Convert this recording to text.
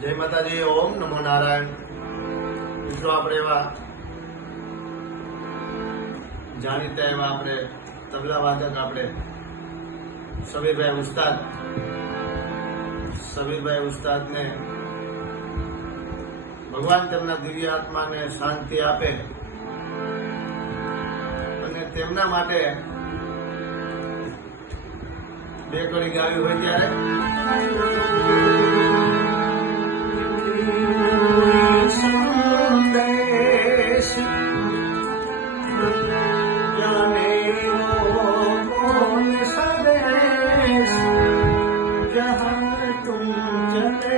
जय माताजी। ओम नमो नारायण। मित्रों, આપણે એવા જાણીતા એવા આપણે તબલા વાદક આપણે સમીરભાઈ ઉસ્તાદને ભગવાન તેમના દિવ્ય આત્માને શાંતિ આપે અને તેમના માટે બે કડી ગાવી હોય ત્યારે संदेश जाने वो कौन सा देश जहाँ तुम चले